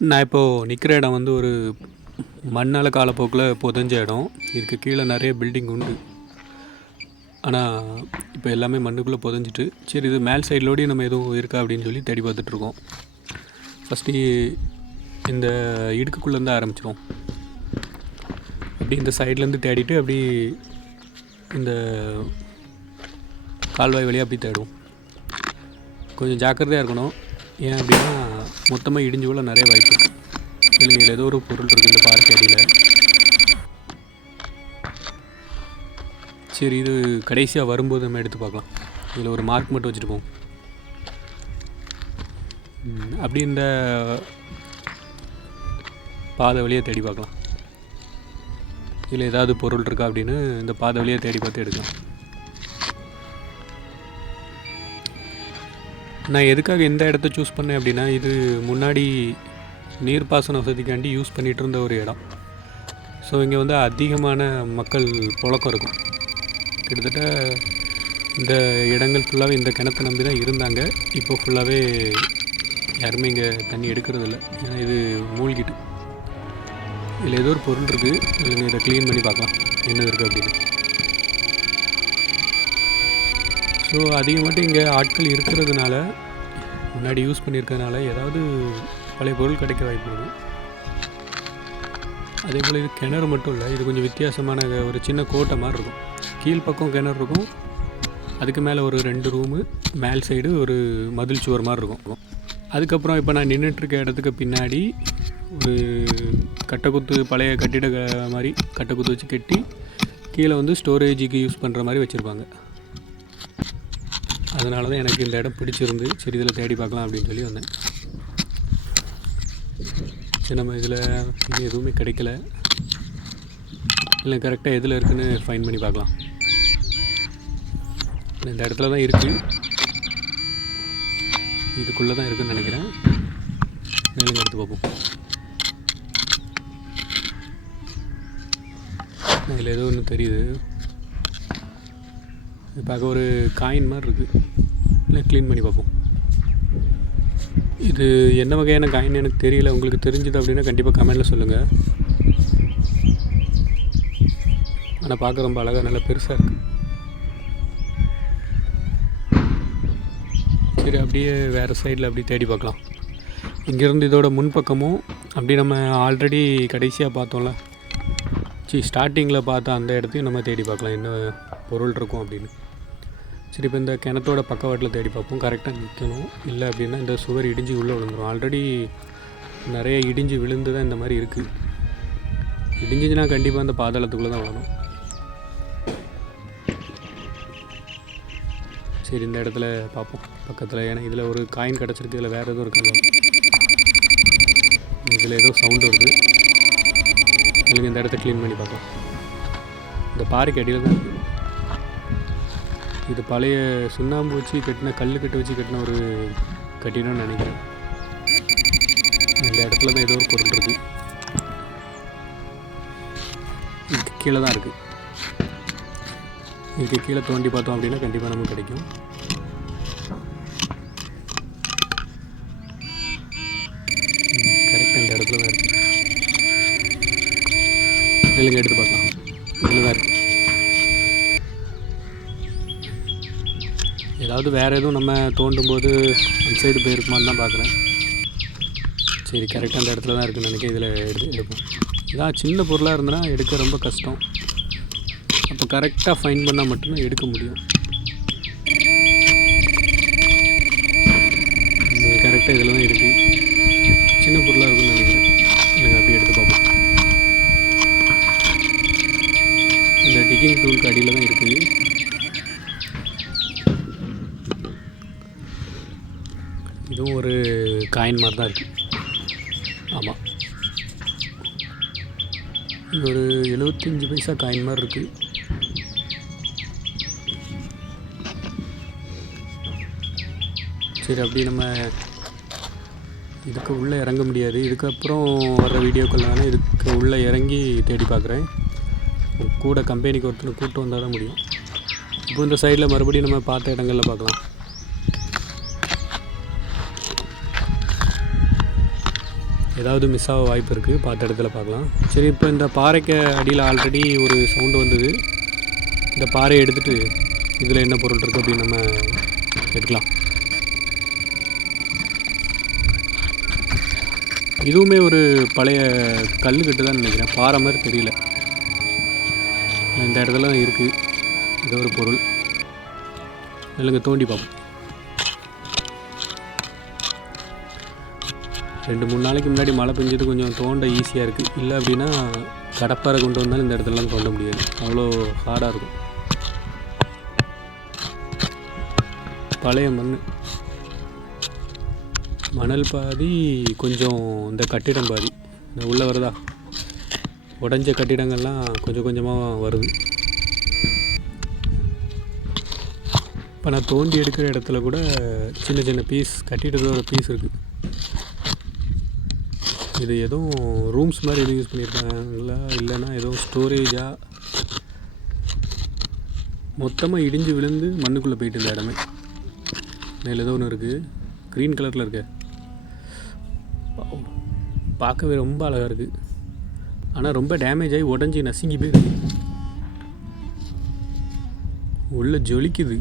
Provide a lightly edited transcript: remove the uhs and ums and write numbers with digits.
நான் இப்போது நிற்கிற இடம் வந்து ஒரு மண்ணால் காலப்போக்கில் புதஞ்ச இடம். இதுக்கு கீழே நிறைய பில்டிங் உண்டு. ஆனால் இப்போ எல்லாமே மண்ணுக்குள்ளே புதஞ்சிட்டு, சரி இது மேல் சைட்லோடையும் நம்ம எதுவும் இருக்கா அப்படின்னு சொல்லி தேடி பார்த்துட்ருக்கோம். ஃபஸ்ட்டு இந்த இடுக்குக்குள்ளேருந்து ஆரம்பிச்சிடும். அப்படி இந்த சைட்லேருந்து தேடிட்டு அப்படி இந்த கால்வாய் வழியாக அப்படி தேடுவோம். கொஞ்சம் ஜாக்கிரதையாக இருக்கணும். ஏன் அப்படின்னா மொத்தமாக இடிஞ்சு போல் நிறைய வாய்ப்பு இருக்குது. இல்லைங்க, ஏதோ ஒரு பொருள் இருக்குது இந்த பார்க் அடியில். சரி, இது கடைசியாக வரும்போது நம்ம எடுத்து பார்க்கலாம். இதில் ஒரு மார்க் மட்டும் வச்சுட்டு போவோம். அப்படி இந்த பாதை வழியாக தேடி பார்க்கலாம். இதில் ஏதாவது பொருள் இருக்கா அப்படின்னு இந்த பாதை வழியாக தேடி பார்த்து எடுக்கலாம். நான் எதுக்காக இந்த இடத்த சூஸ் பண்ணேன் அப்படின்னா, இது முன்னாடி நீர்ப்பாசன வசதிக்காண்டி யூஸ் பண்ணிகிட்டு இருந்த ஒரு இடம். ஸோ இங்கே வந்து அதிகமான மக்கள் புழக்கம் இருக்கும். கிட்டத்தட்ட இந்த இடங்கள் ஃபுல்லாகவே இந்த கிணத்தை நம்பி தான் இருந்தாங்க. இப்போ ஃபுல்லாகவே யாருமே இங்கே தண்ணி எடுக்கிறதில்ல. ஏன்னா இது மூழ்கிட்டு. இதில் ஏதோ ஒரு பொருள் இருக்குது. இல்லைங்க, இதை க்ளீன் பண்ணி பார்க்கலாம் என்னது இருக்குது அப்படின்னு. ஸோ அதிகமாகட்டும் இங்கே ஆட்கள் இருக்கிறதுனால, முன்னாடி யூஸ் பண்ணியிருக்கிறதுனால ஏதாவது பழைய பொருள் கிடைக்க வாய்ப்பு இருக்குது. அதே போல் இது கிணறு மட்டும் இல்லை, இது கொஞ்சம் வித்தியாசமான ஒரு சின்ன கோட்டை மாதிரி இருக்கும். கீழ்ப்பக்கம் கிணறு இருக்கும், அதுக்கு மேலே ஒரு 2 ரூமு, மேல் சைடு ஒரு மதில் சுவர் மாதிரி இருக்கும். அதுக்கப்புறம் இப்போ நான் நின்றுட்டுருக்க இடத்துக்கு பின்னாடி ஒரு கட்டைக்குத்து, பழைய கட்டிட மாதிரி கட்டைக்குத்து வச்சு கட்டி கீழே வந்து ஸ்டோரேஜுக்கு யூஸ் பண்ணுற மாதிரி வச்சுருப்பாங்க. அதனால தான் எனக்கு இந்த இடம் பிடிச்சிருந்து சரி இதில் தேடி பார்க்கலாம் அப்படின்னு சொல்லி வந்தேன். சரி, நம்ம இதில் இன்னும் எதுவுமே கிடைக்கல. இல்லை, கரெக்டாக எதில் இருக்குதுன்னு ஃபைன் பண்ணி பார்க்கலாம். இந்த இடத்துல தான் இருக்குது, இதுக்குள்ளே தான் இருக்குதுன்னு நினைக்கிறேன். மேலும் எடுத்து பார்ப்போம். இதில் ஏதோ ஒன்று தெரியுது. இது பார்க்க ஒரு காயின் மாதிரி இருக்குது. இல்லை, க்ளீன் பண்ணி பார்ப்போம். இது என்ன வகையான காயின் எனக்கு தெரியல. உங்களுக்கு தெரிஞ்சது அப்படின்னா கண்டிப்பாக கமெண்டில் சொல்லுங்கள். ஆனால் பார்க்க ரொம்ப அழகாக நல்லா பெருசாக இருக்குது. சரி, அப்படியே வேறு சைடில் அப்படி தேடி பார்க்கலாம். இங்கேருந்து இதோட முன்பக்கமும் அப்படி நம்ம ஆல்ரெடி கடைசியாக பார்த்தோம்ல, ஸ்டார்டிங்கில் பார்த்த அந்த இடத்தையும் நம்ம தேடி பார்க்கலாம் என்ன பொருள் இருக்கும் அப்படின்னு. சரி, இப்போ இந்த கிணத்தோட பக்கவாட்டில் தேடி பார்ப்போம். கரெக்டாக நிற்கணும். இல்லை அப்படின்னா இந்த சுவர் இடிஞ்சு உள்ளே விழுந்துடும். ஆல்ரெடி நிறைய இடிஞ்சு விழுந்து தான் இந்த மாதிரி இருக்குது. இடிஞ்சிச்சுன்னா கண்டிப்பாக அந்த பாதாளத்துக்குள்ளே தான் விழணும். சரி, இந்த இடத்துல பார்ப்போம் பக்கத்தில். ஏன்னா இதில் ஒரு காயின் கிடச்சிருக்கு. இதில் வேறு எதுவும் இருக்காங்க. இதில் ஏதோ சவுண்டு வருது. எனக்கு இந்த இடத்த க்ளீன் பண்ணி பார்க்கலாம். இந்த பாறைக்கு அடியில் தான் இருக்குது. இது பழைய சுண்ணாம்பு வச்சு கட்டின, கல்லுக்கிட்ட வச்சு கட்டின ஒரு கட்டிடம்னு நினைக்கிறேன். இந்த இடத்துல தான் ஏதோ ஒரு பொருள் இருக்குது. இதுக்கு கீழே தான் இருக்குது. இதுக்கு கீழே தோண்டி பார்த்தோம் அப்படின்னா கண்டிப்பாக நமக்கு கிடைக்கும். கரெக்டாக இந்த இடத்துல தான் இருக்குது. இல்லைங்க, எடுத்து பார்க்கலாம். இதில் தான் இருக்குது. ஏதாவது வேறு எதுவும் நம்ம தோண்டும் போது அந்த சைடு போயிருக்குமான்னு தான் பார்க்குறேன். சரி, கரெக்டாக அந்த இடத்துல தான் இருக்குதுன்னு நினைக்கிறேன். இதில் எடுப்போம். இதான் சின்ன பொருளாக இருந்ததுன்னா எடுக்க ரொம்ப கஷ்டம். அப்போ கரெக்டாக ஃபைன் பண்ணால் மட்டும்தான் எடுக்க முடியும். கரெக்டாக இதில் தான் இருக்குது. சின்ன பொருளாக இருக்குன்னு நினைக்கிறேன். எனக்கு அப்படியே எடுத்து பார்ப்போம். இந்த டிக்கிங் டூலுக்கு அடியில் தான் இருக்குது. இதுவும் ஒரு காயின் மாதிரி தான் இருக்குது. ஆமாம், இது ஒரு 75 பைசா காயின் மாதிரி இருக்குது. சரி, அப்படி நம்ம இதுக்கு உள்ளே இறங்க முடியாது. இதுக்கப்புறம் வர்ற வீடியோக்கள் வேணால் இதுக்கு உள்ளே இறங்கி தேடி பார்க்குறேன். கூட கம்பெனிக்கு ஒருத்தர் கூப்பிட்டு வந்தால் தான் முடியும். இப்போ இந்த சைடில் மறுபடியும் நம்ம பார்த்த இடங்களில் பார்க்கலாம். ஏதாவது மிஸ் ஆக வாய்ப்பு இருக்குது, பார்த்த இடத்துல பார்க்கலாம். சரி, இப்போ இந்த பாறைக்கு அடியில் ஆல்ரெடி ஒரு சவுண்டு வந்தது. இந்த பாறையை எடுத்துகிட்டு இதில் என்ன பொருள் இருக்குது அப்படின்னு நம்ம எடுக்கலாம். இதுவுமே ஒரு பழைய கல்லுக்கட்டு தான் நினைக்கிறேன், பாறை மாதிரி தெரியல. இந்த இடத்துல தான் இருக்குது இது ஒரு பொருள். இல்லைங்க, தோண்டி பார்ப்போம். 2-3 நாளைக்கு முன்னாடி மழை பெஞ்சது, கொஞ்சம் தோண்ட ஈஸியாக இருக்குது. இல்லை அப்படின்னா கடப்பாறை கொண்டு வந்தாலும் இந்த இடத்துலலாம் தோண்ட முடியாது, அவ்வளோ ஹார்டாக இருக்கும். பழைய மணல் பாதி, கொஞ்சம் இந்த கட்டிடம் பாதி. இந்த உள்ளே வருதா, உடஞ்ச கட்டிடங்கள்லாம் கொஞ்சம் கொஞ்சமாக வருது. இப்போ நான் தோண்டி எடுக்கிற இடத்துல கூட சின்ன சின்ன பீஸ், கட்டிடத்தோட பீஸ் இருக்குது. இது எதுவும் ரூம்ஸ் மாதிரி எதுவும் யூஸ் பண்ணியிருக்காங்களா, இல்லைன்னா எதுவும் ஸ்டோரேஜாக? மொத்தமாக இடிஞ்சு விழுந்து மண்ணுக்குள்ளே போயிட்டு இந்த இடமே. மேலே ஏதோ ஒன்று இருக்குது, க்ரீன் கலரில் இருக்கு, பார்க்கவே ரொம்ப அழகாக இருக்குது. ஆனால் ரொம்ப டேமேஜ் ஆகி உடஞ்சி நசுங்கி போயிருக்கு, உள்ளே ஜொலிக்குது.